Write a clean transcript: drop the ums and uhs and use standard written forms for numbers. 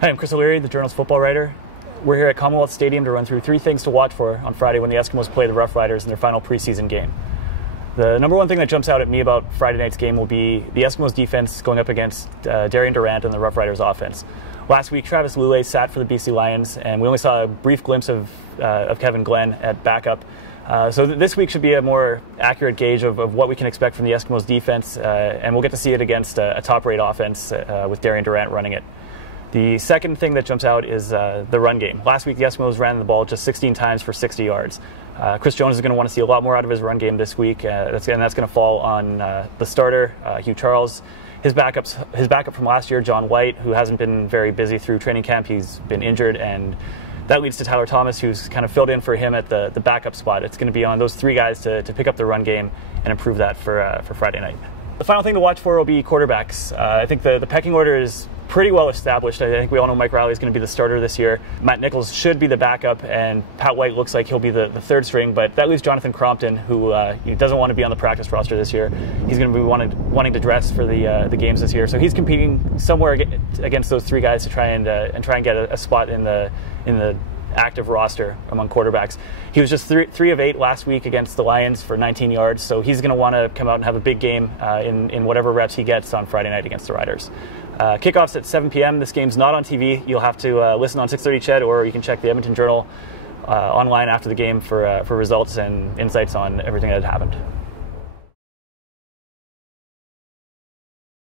Hi, I'm Chris O'Leary, the Journal's football writer. We're here at Commonwealth Stadium to run through three things to watch for on Friday when the Eskimos play the Roughriders in their final preseason game. The number one thing that jumps out at me about Friday night's game will be the Eskimos defense going up against Darian Durant and the Roughriders offense. Last week, Travis Lulay sat for the BC Lions, and we only saw a brief glimpse of Kevin Glenn at backup. So this week should be a more accurate gauge of what we can expect from the Eskimos defense, and we'll get to see it against a top-rate offense with Darian Durant running it. The second thing that jumps out is the run game. Last week, the Eskimos ran the ball just 16 times for 60 yards. Chris Jones is going to want to see a lot more out of his run game this week, and that's going to fall on the starter, Hugh Charles. His backup from last year, John White, who hasn't been very busy through training camp. He's been injured, and that leads to Tyler Thomas, who's kind of filled in for him at the backup spot. It's going to be on those three guys to pick up the run game and improve that for Friday night. The final thing to watch for will be quarterbacks. I think the pecking order is pretty well established. I think we all know Mike Riley is going to be the starter this year. Matt Nichols should be the backup, and Pat White looks like he'll be the third string, but that leaves Jonathan Crompton, who doesn't want to be on the practice roster this year. He's going to be wanting to dress for the games this year, so he's competing somewhere against those three guys to try and get a spot in the active roster among quarterbacks. He was just 3 of 8 last week against the Lions for 19 yards, so he's going to want to come out and have a big game in whatever reps he gets on Friday night against the Riders. Kickoff's at 7 p.m. This game's not on TV. You'll have to listen on 6:30 CHED, or you can check the Edmonton Journal online after the game for results and insights on everything that had happened.